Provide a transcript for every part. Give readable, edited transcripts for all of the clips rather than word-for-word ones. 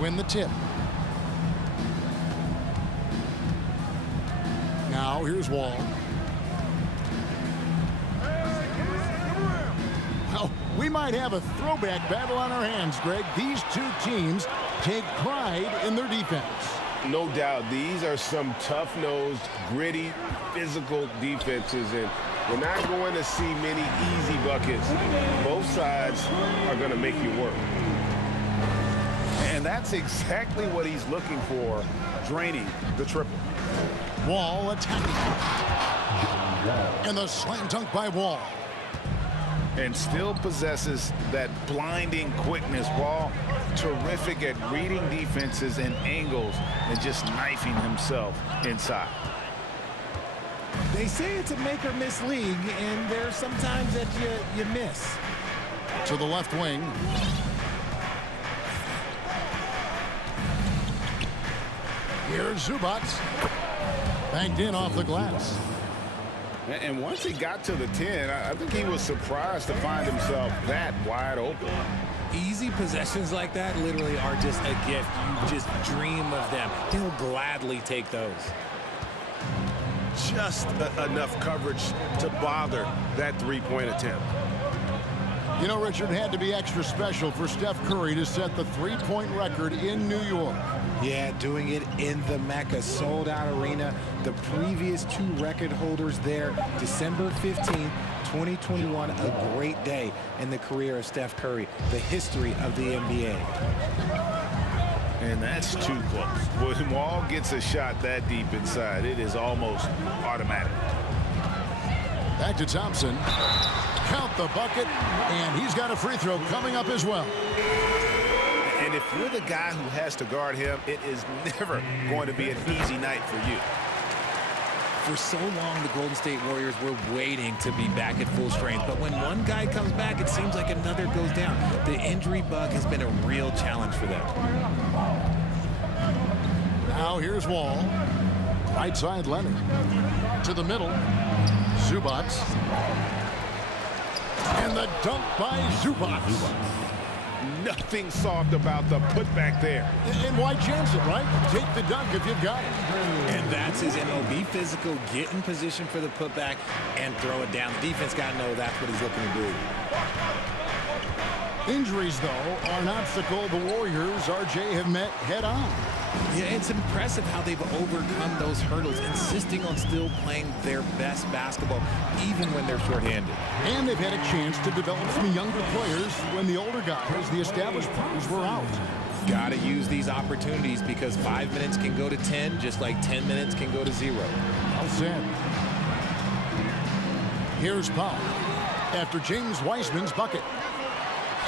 win the tip. Now here's Wall. Well, we might have a throwback battle on our hands, Greg. These two teams take pride in their defense. No doubt, these are some tough-nosed, gritty, physical defenses, and we're not going to see many easy buckets. Both sides are going to make you work. And that's exactly what he's looking for, draining the triple. Wall attacking. And the slam dunk by Wall. And still possesses that blinding quickness. Wall, terrific at reading defenses and angles and just knifing himself inside. They say it's a make-or-miss league, and there's sometimes that you miss. To the left wing. Here's Zubac. Banked in off the glass. And once he got to the 10, I think he was surprised to find himself that wide open. Easy possessions like that literally are just a gift. You just dream of them. He'll gladly take those. Just enough coverage to bother that three-point attempt. You know, Richard, had to be extra special for Steph Curry to set the three-point record in New York. Yeah, doing it in the Mecca, sold-out arena. The previous two record holders there, December 15th, 2021, a great day in the career of Steph Curry, the history of the NBA. And that's too close. When Wall gets a shot that deep inside, it is almost automatic. Back to Thompson. Count the bucket, and he's got a free throw coming up as well. And if you're the guy who has to guard him, it is never going to be an easy night for you. For so long, the Golden State Warriors were waiting to be back at full strength. But when one guy comes back, it seems like another goes down. The injury bug has been a real challenge for them. Now here's Wall. Right side Leonard. To the middle. Zubac. And the dunk by Zubac. Nothing soft about the putback there. And why chance it, right? Take the dunk if you've got it. And that's his MO. Be physical, get in position for the putback, and throw it down. The defense got to know that's what he's looking to do. Injuries, though, are an obstacle the Warriors, RJ, have met head-on. Yeah, it's impressive how they've overcome those hurdles, insisting on still playing their best basketball, even when they're shorthanded. And they've had a chance to develop some younger players when the older guys, the established players, were out. Got to use these opportunities because 5 minutes can go to 10, just like 10 minutes can go to 0. Well said. Here's Powell after James Wiseman's bucket.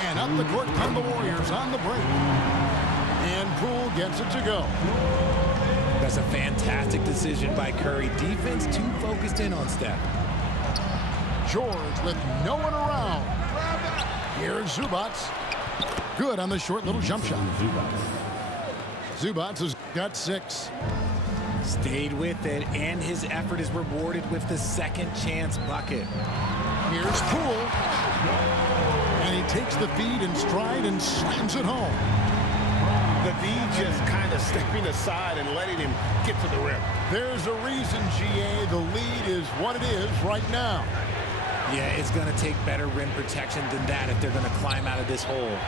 And up the court come the Warriors on the break. And Poole gets it to go. That's a fantastic decision by Curry. Defense too focused in on Steph. George with no one around. Here's Zubac. Good on the short little jump shot. Zubac has got 6. Stayed with it, and his effort is rewarded with the second chance bucket. Here's Poole. And he takes the feed in stride and slams it home. The D just kind of stepping aside and letting him get to the rim. There's a reason, GA, the lead is what it is right now. Yeah, it's going to take better rim protection than that if they're going to climb out of this hole.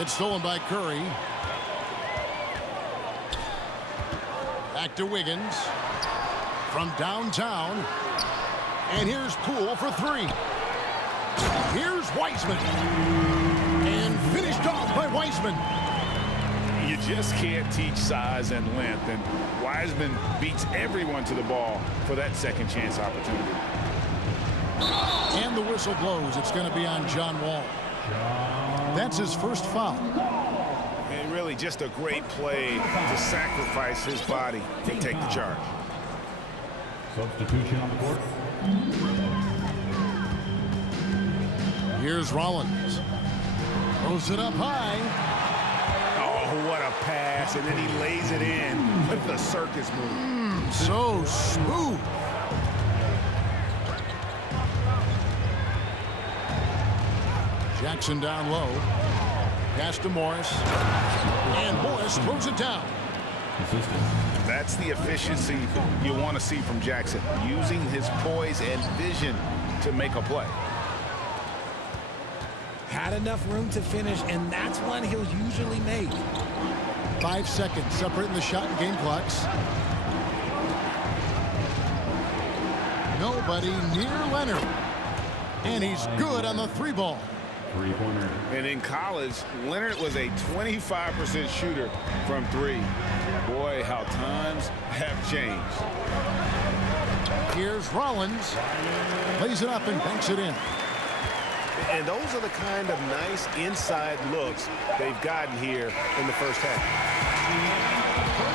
It's stolen by Curry. Back to Wiggins. From downtown. And here's Poole for 3. Here's Wiseman. And finished off by Wiseman. You just can't teach size and length, and Wiseman beats everyone to the ball for that second chance opportunity. And the whistle blows. It's going to be on John Wall. That's his first foul. And really just a great play to sacrifice his body to take the charge. Substitution on the court. Here's Rollins. Throws it up high. Oh, what a pass, and then he lays it in with the circus move. So smooth. Jackson down low. Pass to Morris. And Morris throws it down. That's the efficiency you want to see from Jackson, using his poise and vision to make a play. Had enough room to finish, and that's one he'll usually make. 5 seconds separating the shot and game clocks. Nobody near Leonard. And he's good on the 3-ball. And in college, Leonard was a 25% shooter from 3. Boy, how times have changed. Here's Rollins. Plays it up and banks it in. And those are the kind of nice inside looks they've gotten here in the first half.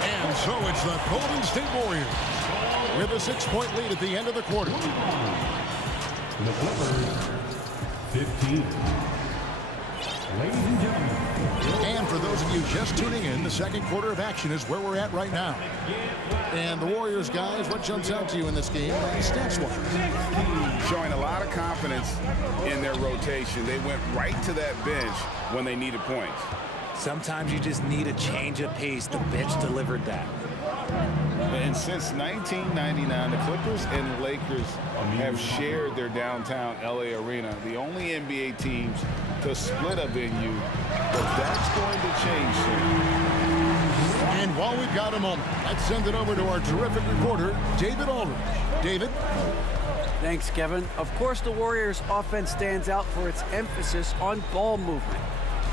And so it's the Golden State Warriors with a 6-point lead at the end of the quarter. The Clippers, 15. Ladies and gentlemen. And for those of you just tuning in, the second quarter of action is where we're at right now. And the Warriors, guys, what jumps out to you in this game, stats-wise? Showing a lot of confidence in their rotation. They went right to that bench when they needed points. Sometimes you just need a change of pace. The bench delivered that. And since 1999, the Clippers and Lakers have shared their downtown LA arena, the only NBA teams to split a venue, but that's going to change soon. And while we've got a moment, let's send it over to our terrific reporter, David Aldridge. David? Thanks, Kevin. Of course, the Warriors' offense stands out for its emphasis on ball movement.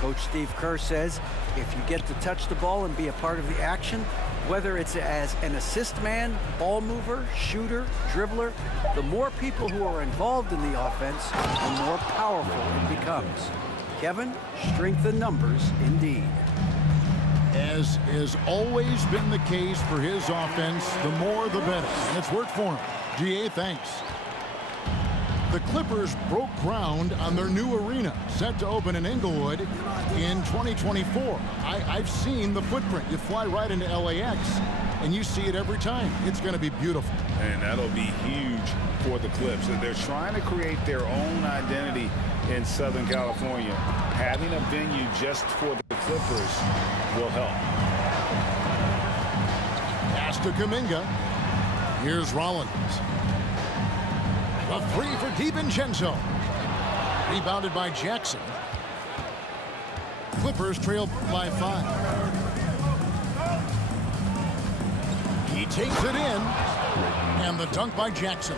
Coach Steve Kerr says if you get to touch the ball and be a part of the action, whether it's as an assist man, ball mover, shooter, dribbler, the more people who are involved in the offense, the more powerful it becomes. Kevin, strength in numbers indeed. As has always been the case for his offense, the more the better. And it's worked for him. GA, thanks. The Clippers broke ground on their new arena, set to open in Inglewood in 2024. I've seen the footprint. You fly right into LAX, and you see it every time. It's going to be beautiful. And that'll be huge for the Clips. They're trying to create their own identity in Southern California. Having a venue just for the Clippers will help. Pass to Kuminga. Here's Rollins. A 3 for DiVincenzo. Rebounded by Jackson. Clippers trail by 5. He takes it in. And the dunk by Jackson.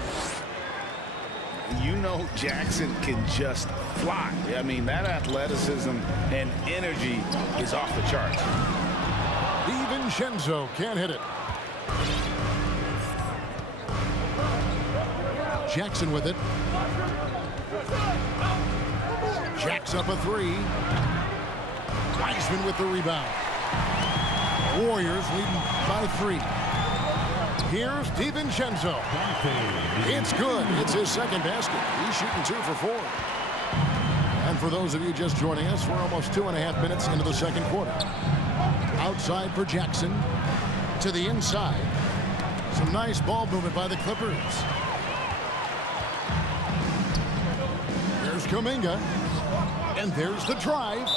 You know Jackson can just fly. I mean, that athleticism and energy is off the charts. DiVincenzo can't hit it. Jackson with it. Jacks up a 3. Wiseman with the rebound. Warriors leading by 3. Here's DiVincenzo. It's good. It's his second basket. He's shooting 2 for 4. And for those of you just joining us, we're almost 2.5 minutes into the second quarter. Outside for Jackson. To the inside. Some nice ball movement by the Clippers. There's Kuminga. And there's the drive.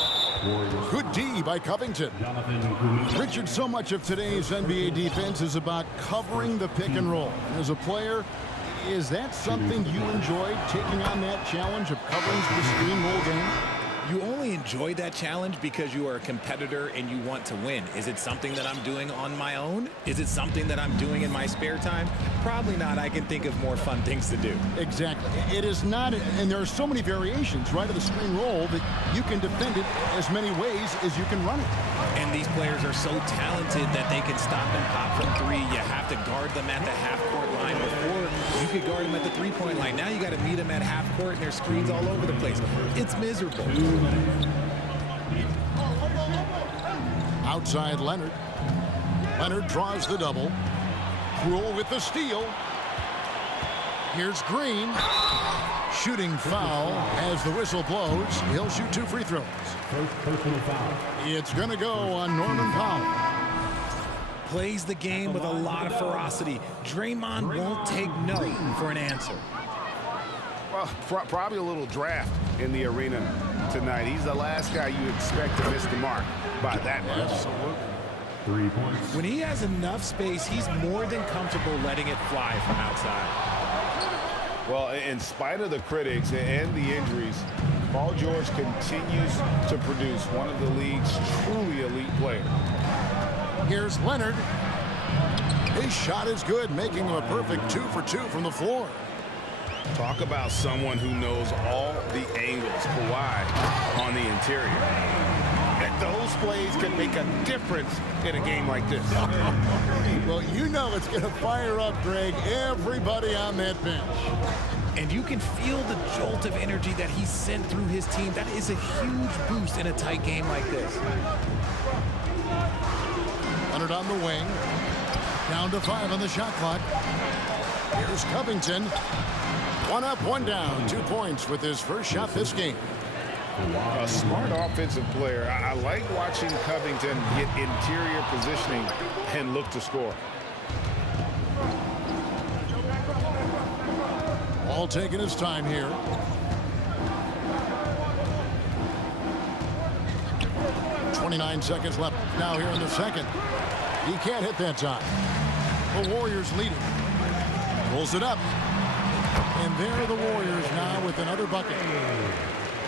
Good D by Covington. Richard, so much of today's NBA defense is about covering the pick and roll. As a player, is that something you enjoy, taking on that challenge of covering the screen roll game? You only enjoy that challenge because you are a competitor and you want to win. Is it something that I'm doing on my own? Is it something that I'm doing in my spare time? Probably not. I can think of more fun things to do. Exactly. It is not, and there are so many variations, right, of the screen roll that you can defend it as many ways as you can run it. And these players are so talented that they can stop and pop from 3. You have to guard them at the half-court line. Before, you could guard them at the 3-point line. Now you got to meet them at half-court, and there's screens all over the place. It's miserable. Outside Leonard. Leonard draws the double. Rule with the steal. Here's Green. Shooting foul as the whistle blows. He'll shoot 2 free throws. First personal foul. It's going to go on Norman Powell. Plays the game with a lot of ferocity. Draymond won't take no for an answer. Well, probably a little draft in the arena tonight. He's the last guy you expect to miss the mark by that much. Absolutely. 3 points. When he has enough space, he's more than comfortable letting it fly from outside. Well, in spite of the critics and the injuries, Paul George continues to produce one of the league's truly elite players. Here's Leonard. His shot is good, making him a perfect 2 for 2 from the floor. Talk about someone who knows all the angles. Kawhi on the interior. And those plays can make a difference in a game like this. Well, you know it's going to fire up, Greg, everybody on that bench. And you can feel the jolt of energy that he sent through his team. That is a huge boost in a tight game like this. Leonard on the wing. Down to 5 on the shot clock. Here's Covington. 1 up, 1 down. 2 points with his first shot this game. A smart offensive player. I like watching Covington get interior positioning and look to score. All taking his time here. .29 seconds left now here in the second. He can't hit that time. The Warriors leading. Pulls it up. And there are the Warriors now with another bucket.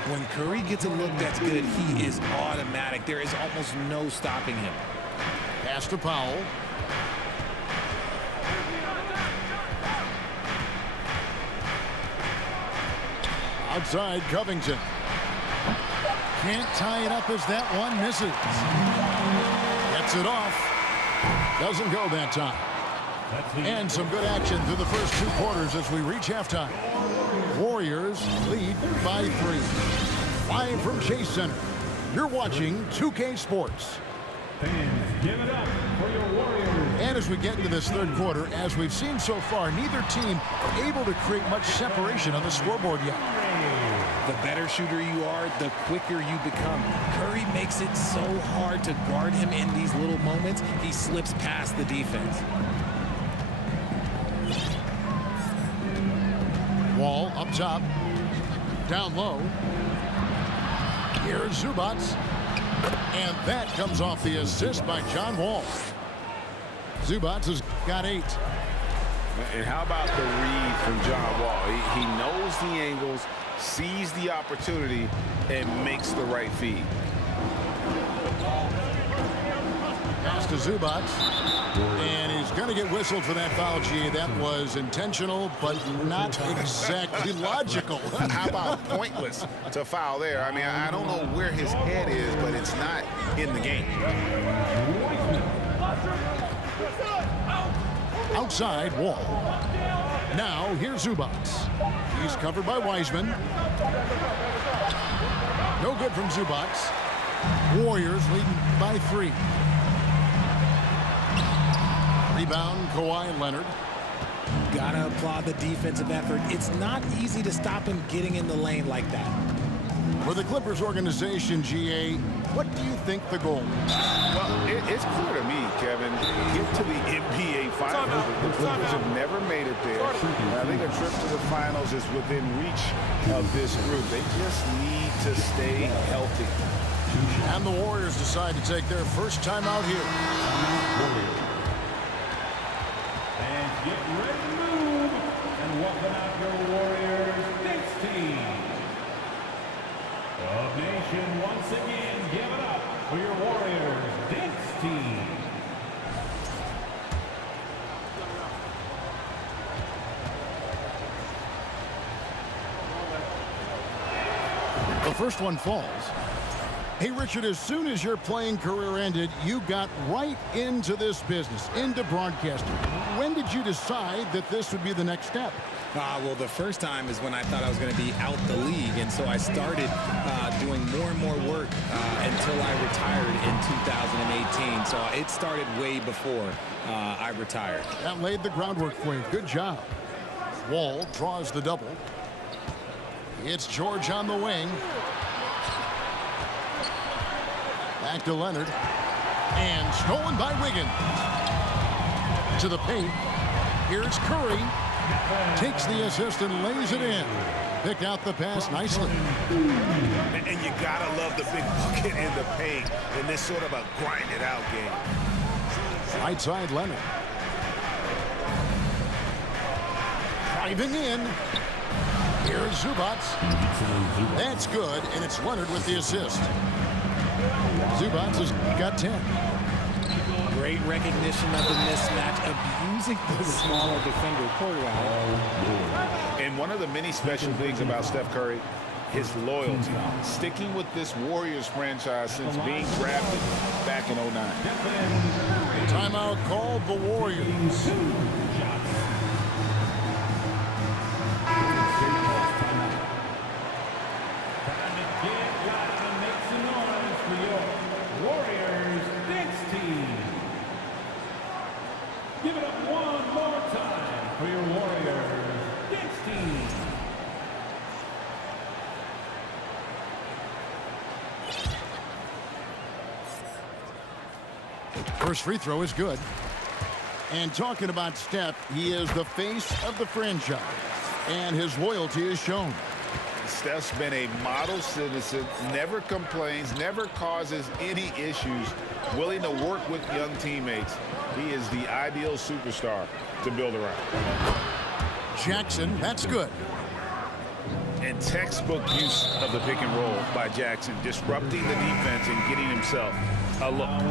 When Curry gets a look that's good, he is automatic. There is almost no stopping him. Pass to Powell. Outside, Covington. Can't tie it up as that one misses. Gets it off. Doesn't go that time. And some good action through the first 2 quarters as we reach halftime. Warriors lead by 3. Live from Chase Center. You're watching 2K Sports. Fans, give it up for your Warriors. And as we get into this third quarter, as we've seen so far, neither team able to create much separation on the scoreboard yet. The better shooter you are, the quicker you become. Curry makes it so hard to guard him in these little moments. He slips past the defense. Wall up top. Down low. Here's Zubac. And that comes off the assist by John Wall. Zubac has got 8. And how about the read from John Wall? He knows the angles, sees the opportunity, and makes the right feed. Pass to Zubac. And he's going to get whistled for that foul, G. That was intentional, but not exactly logical. How about pointless to foul there? I mean, I don't know where his head is, but it's not in the game. Outside, Wall. Now, here's Zubac. He's covered by Wiseman. No good from Zubac. Warriors leading by 3. Rebound, Kawhi Leonard. Gotta applaud the defensive effort. It's not easy to stop him getting in the lane like that. For the Clippers organization, GA, what do you think the goal is? Well, it's clear to me, Kevin, get to the NBA Finals. The Clippers have never made it there. I think a trip to the Finals is within reach of this group. They just need to stay healthy. And the Warriors decide to take their first time out here. And get ready to move. And welcome out your Warriors Knicks team. Of Nation, once again, give it up for your Warriors Knicks team. The first one falls. Hey, Richard, as soon as your playing career ended, you got right into this business, into broadcasting. When did you decide that this would be the next step? Well, the first time is when I thought I was going to be out the league, and so I started doing more and more work until I retired in 2018. So it started way before I retired. That laid the groundwork for you. Good job. Wall draws the double. It's George on the wing. Back to Leonard. And stolen by Wiggins. To the paint. Here's Curry. Takes the assist and lays it in. Picked out the pass nicely. And you got to love the big bucket in the paint in this sort of a grind-it-out game. Right side, Leonard. Driving in. Here's Zubac. That's good, and it's Leonard with the assist. Zubac has got 10. Great recognition of the mismatch, abusing the smaller defender. And one of the many special things about Steph Curry, his loyalty. Sticking with this Warriors franchise since being drafted back in 09. Timeout called the Warriors. Give it up one more time for your Warriors. Next team. First free throw is good. And talking about Steph, he is the face of the franchise. And his loyalty is shown. Steph's been a model citizen, never complains, never causes any issues, willing to work with young teammates. He is the ideal superstar to build around. Jackson, that's good. And textbook use of the pick and roll by Jackson, disrupting the defense and getting himself a look.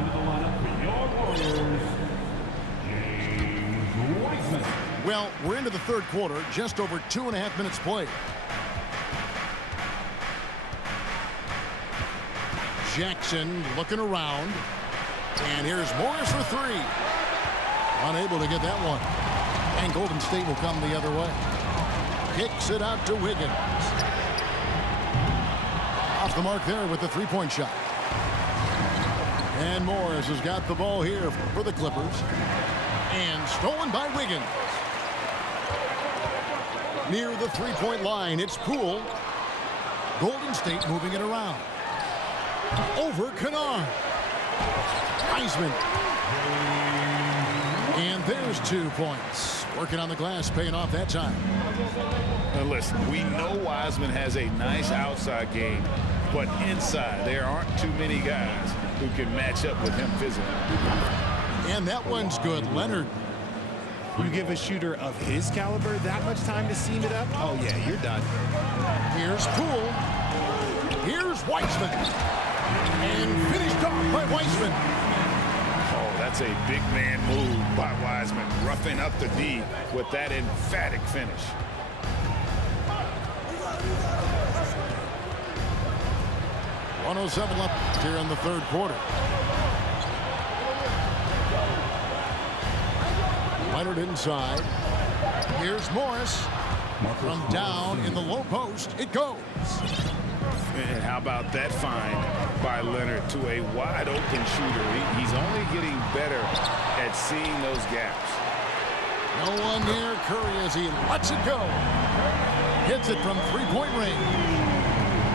Well, we're into the third quarter, just over 2.5 minutes played. Jackson looking around. And here's Morris for three. Unable to get that one. And Golden State will come the other way. Kicks it out to Wiggins. Off the mark there with the three-point shot. And Morris has got the ball here for the Clippers. And stolen by Wiggins. Near the three-point line, it's Poole. Golden State moving it around. Over Kennard. Wiseman. And there's 2 points. Working on the glass, paying off that time. Now listen, we know Wiseman has a nice outside game, but inside there aren't too many guys who can match up with him physically. And that one's good. Leonard. You give a shooter of his caliber that much time to seam it up? Oh, yeah, you're done. Here's Poole. Here's Wiseman. And finished off by Wiseman. Oh, that's a big man move by Wiseman, roughing up the D with that emphatic finish. .107 left here in the third quarter. Leonard inside. Here's Morris. From down in the low post, it goes. And how about that find by Leonard to a wide open shooter? He's only getting better at seeing those gaps. No one near Curry as he lets it go. Hits it from three-point range.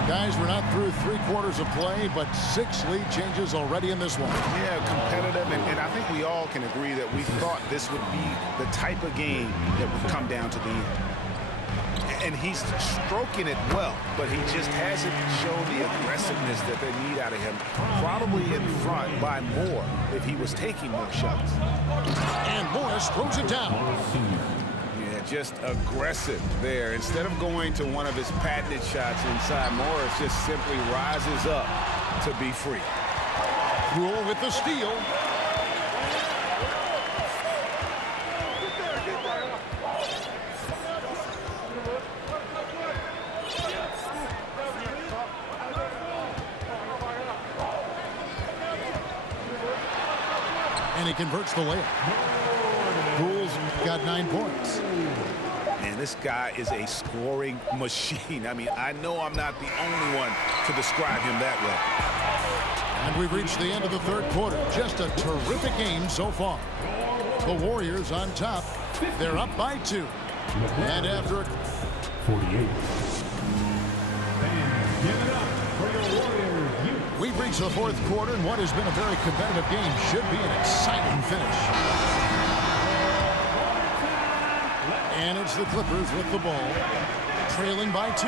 Guys, we're not through 3/4 of play, but 6 lead changes already in this one. Yeah, competitive, and I think we all can agree that we thought this would be the type of game that would come down to the end. And he's stroking it well, but he just hasn't shown the aggressiveness that they need out of him. Probably in front by more if he was taking more shots. And Morris throws it down. Yeah, just aggressive there. Instead of going to one of his patented shots inside, Morris just simply rises up to be free. Poole with the steal. And he converts the layup. Poole's got 9 points. Man, this guy is a scoring machine. I mean, I know I'm not the only one to describe him that way. And we've reached the end of the third quarter. Just a terrific game so far. The Warriors on top. They're up by 2. And after 48. Fans, give it up for your Warriors. we've reached the fourth quarter, and what has been a very competitive game should be an exciting finish. And it's the Clippers with the ball. trailing by 2.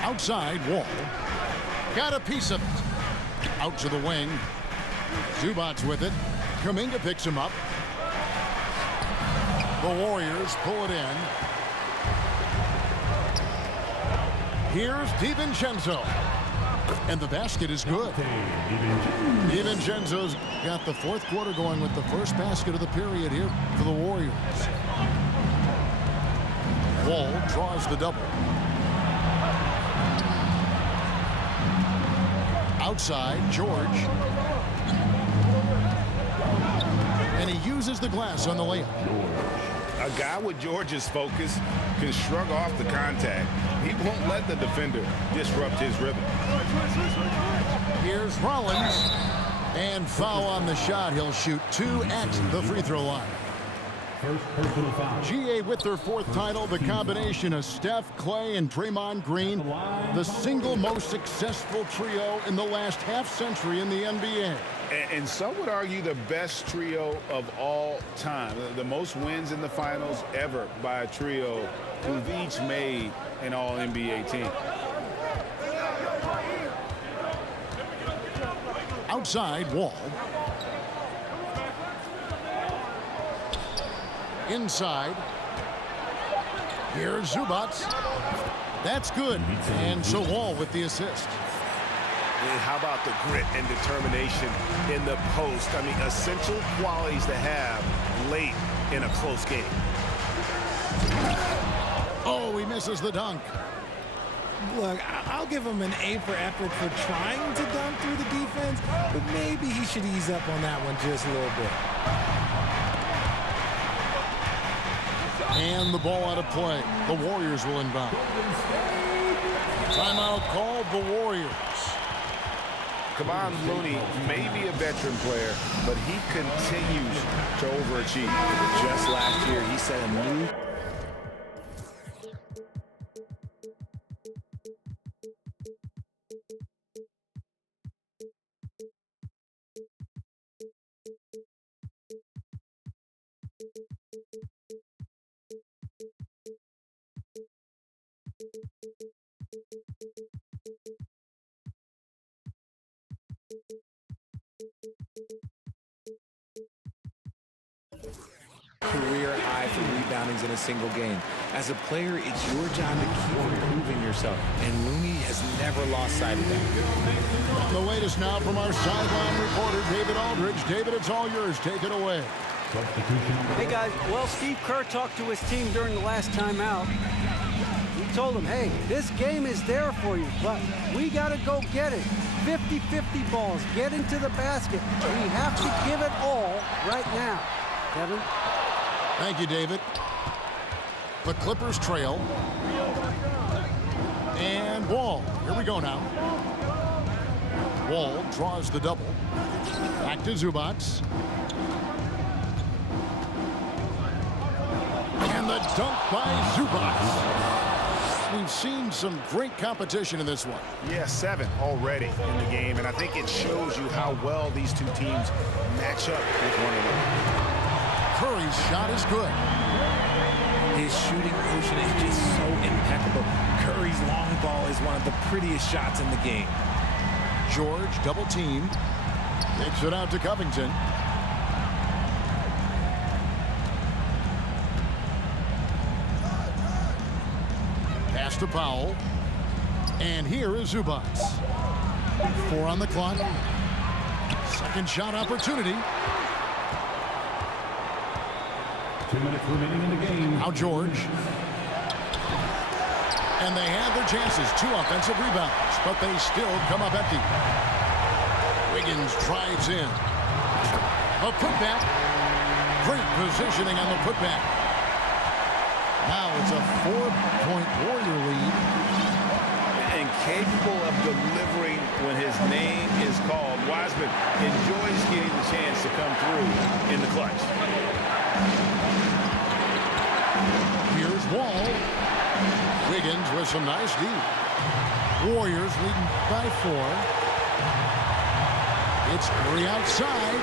Outside, Wall. Got a piece of it. Out to the wing. Zubats with it. Kuminga picks him up. The Warriors pull it in. Here's DiVincenzo. And the basket is good. DiVincenzo's got the fourth quarter going with the first basket of the period here for the Warriors. Wall draws the double. Outside, George. And he uses the glass on the layup. A guy with George's focus can shrug off the contact. He won't let the defender disrupt his rhythm. Here's Rollins. And foul on the shot. He'll shoot 2 at the free throw line. First personal foul. GA with their fourth title, the combination of Steph, Clay, and Draymond Green, the single most successful trio in the last half-century in the NBA. And some would argue the best trio of all time. The most wins in the finals ever by a trio who've each made an All-NBA team. Outside, Wall. Inside. Here's Zubats. That's good. And so Wall with the assist. And how about the grit and determination in the post? I mean, essential qualities to have late in a close game. Oh, he misses the dunk. Look, I'll give him an A for effort for trying to dunk through the defense, but maybe he should ease up on that one just a little bit. And the ball out of play. The Warriors will inbound. Timeout called the Warriors. Kevon Looney may be a veteran player, but he continues to overachieve. Just last year, he set a new... career high for reboundings in a single game. As a player, it's your job to keep improving yourself, and Looney has never lost sight of that. The latest now from our sideline reporter, David Aldridge. David, it's all yours. Take it away. Hey, guys. Well, Steve Kerr talked to his team during the last timeout. He told them, hey, this game is there for you, but we got to go get it. 50-50 balls. Get into the basket. We have to give it all right now. Kevin? Thank you, David. The Clippers trail. And Wall. Here we go now. Wall draws the double. Back to Zubats. And the dunk by Zubats. We've seen some great competition in this one. Yeah, 7 already in the game, and I think it shows you how well these two teams match up with one another. Curry's shot is good. His shooting motion is just so impeccable. Curry's long ball is one of the prettiest shots in the game. George double teamed. Takes it out to Covington. Pass to Powell. And here is Zubats. 4 on the clock. Second shot opportunity. 2 minutes remaining in the game. Now George. And they have their chances. 2 offensive rebounds, but they still come up empty. Wiggins drives in. A putback. Great positioning on the putback. Now it's a 4-point Warrior lead. And capable of delivering when his name is called. Wiseman enjoys getting the chance to come through in the clutch. Here's Wall. Wiggins with some nice D. Warriors leading by 4. It's Curry outside.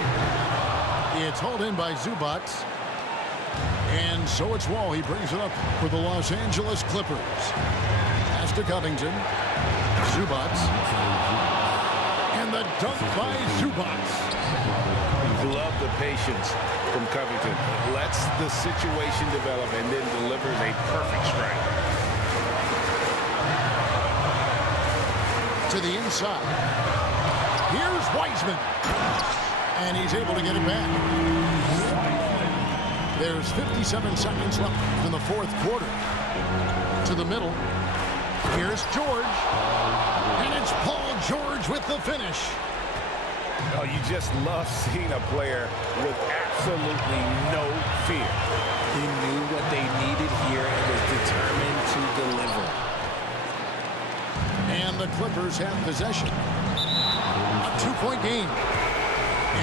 It's hauled in by Zubats. And so it's Wall. He brings it up for the Los Angeles Clippers. Pass to Covington. Zubats. And the dunk by Zubats. Love the patience from Covington. Lets the situation develop and then delivers a perfect strike. To the inside. Here's Wiseman. And he's able to get it back. There's 57 seconds left in the fourth quarter. To the middle. Here's George. And it's Paul George with the finish. Oh, you just love seeing a player with absolutely no fear. He knew what they needed here and was determined to deliver. And the Clippers have possession. A 2-point game.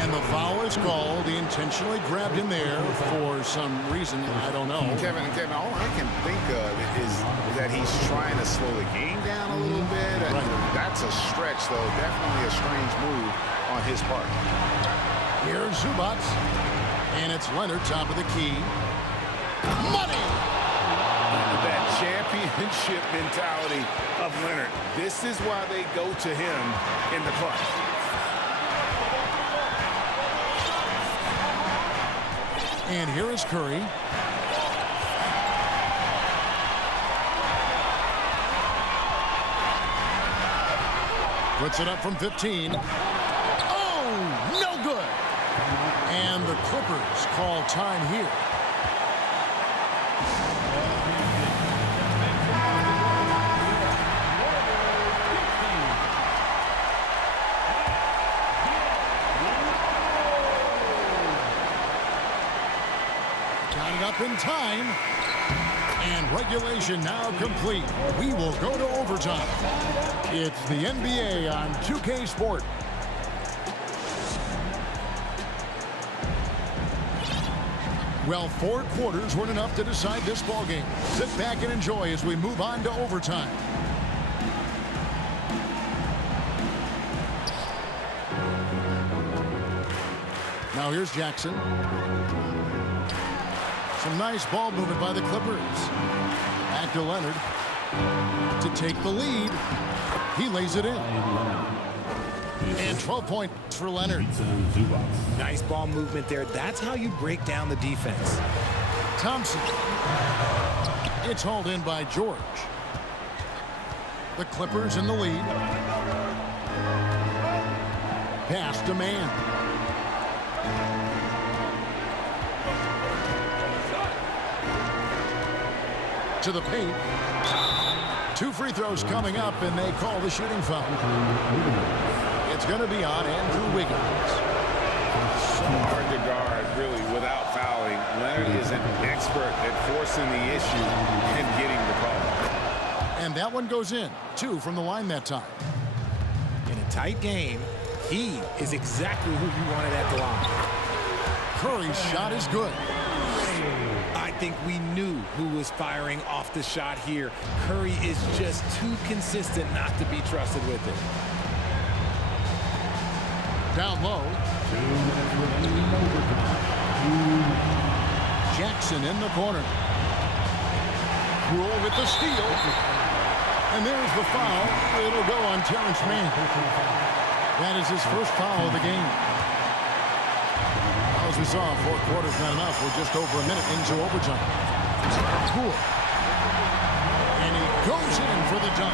And the foul is called. He intentionally grabbed him there for some reason. I don't know. Kevin, all I can think of is that he's trying to slow the game down a little bit. Right. That's a stretch, though. Definitely a strange move on his part. Here's Zubats. And it's Leonard, top of the key. Money! That championship mentality of Leonard. This is why they go to him in the clutch. And here is Curry. Puts it up from 15. Oh, no good. And the Clippers call time here. Up in time, and regulation now complete. We will go to overtime. It's the NBA on 2K Sport. Well, 4 quarters weren't enough to decide this ball game. Sit back and enjoy as we move on to overtime. Now here's Jackson. Some nice ball movement by the Clippers. Back to Leonard to take the lead. He lays it in. And 12 points for Leonard. Nice ball movement there. That's how you break down the defense. Thompson. It's hauled in by George. The Clippers in the lead. Pass to Mann. To the paint. 2 free throws coming up, and they call the shooting foul. It's going to be on Andrew Wiggins. So hard to guard, really, without fouling. Leonard is an expert at forcing the issue and getting the call. And that one goes in. 2 from the line that time. In a tight game, he is exactly who you wanted at the line. Curry's shot is good. I think we knew who was firing off the shot here. Curry is just too consistent not to be trusted with it. Down low. Jackson in the corner. Rule with the steal. And there's the foul. It'll go on Terrence Mann. That is his first foul of the game. As we saw, 4 quarters not enough. We're just over a minute into overtime. Cool. And he goes in for the dunk.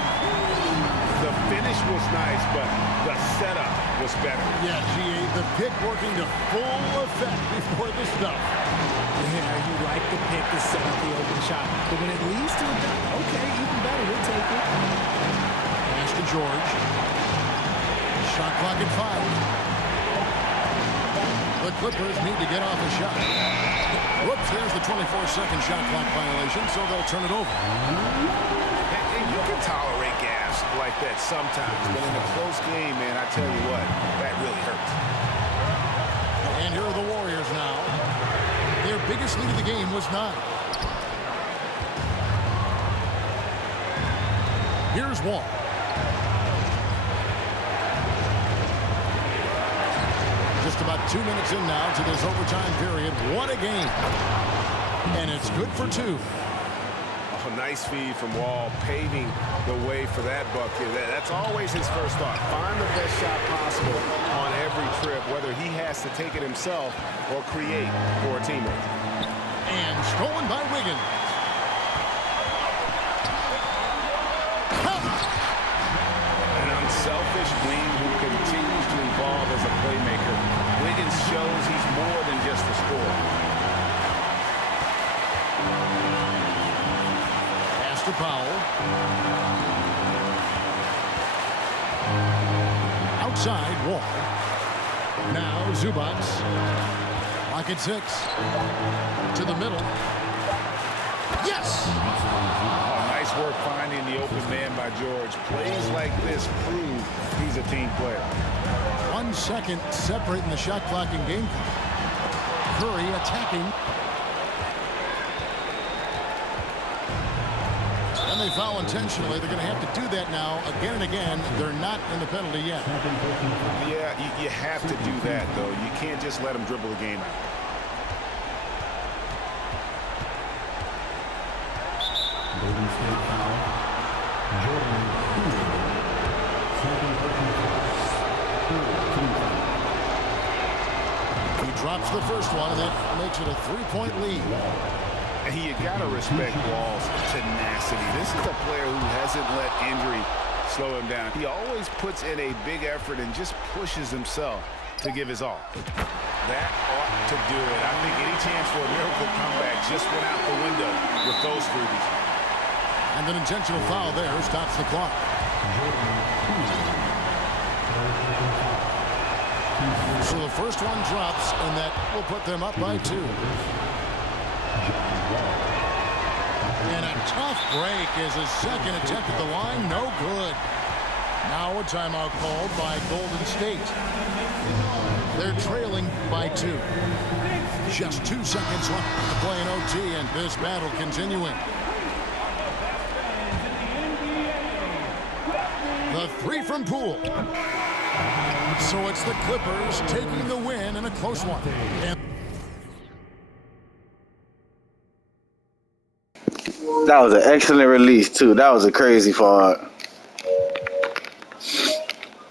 The finish was nice, but the setup was better. Yeah, GA, the pick working to full effect before the stuff. Yeah, you like the pick to set up the open shot. But when it leads to a dunk, okay, even better, we'll take it. Pass to George. Shot clock at 5. The Clippers need to get off a shot. Whoops, there's the 24-second shot clock violation, so they'll turn it over. And you can tolerate gas like that sometimes, but in a close game, man, I tell you what, that really hurts. And here are the Warriors now. Their biggest lead of the game was 9. Here's Wall. Just about 2 minutes in now to this overtime period. What a game. And it's good for 2. A nice feed from Wall, paving the way for that bucket. That's always his first thought. Find the best shot possible on every trip, whether he has to take it himself or create for a teammate. And stolen by Wiggins. An unselfish wing who continues to evolve as a playmaker. Wiggins shows he's more than just a scorer. Pass to Powell. Outside, Wall. Now Zubac. Pocket 6. To the middle. Yes! Nice work finding the open man by George. Plays like this prove he's a team player. 1 second separating the shot clock and game clock. Curry attacking. And they foul intentionally. They're going to have to do that now again and again. They're not in the penalty yet. Yeah, you have to do that, though. You can't just let them dribble the game out. Golden State foul. Jordan Poole. Second personal foul. Team foul. He drops the first one, and that makes it a 3-point lead. And you got to respect Wall's tenacity. This is a player who hasn't let injury slow him down. He always puts in a big effort and just pushes himself to give his all. That ought to do it. I think any chance for a miracle comeback just went out the window with those freebies. And an intentional foul there stops the clock. So the first one drops, and that will put them up by 2. And a tough break is his second attempt at the line. No good. Now a timeout called by Golden State. They're trailing by 2. Just 2 seconds left to play in OT, and this battle continuing. The 3 from Poole. So it's the Clippers taking the win in a close one. And that was an excellent release, too. That was a crazy fall.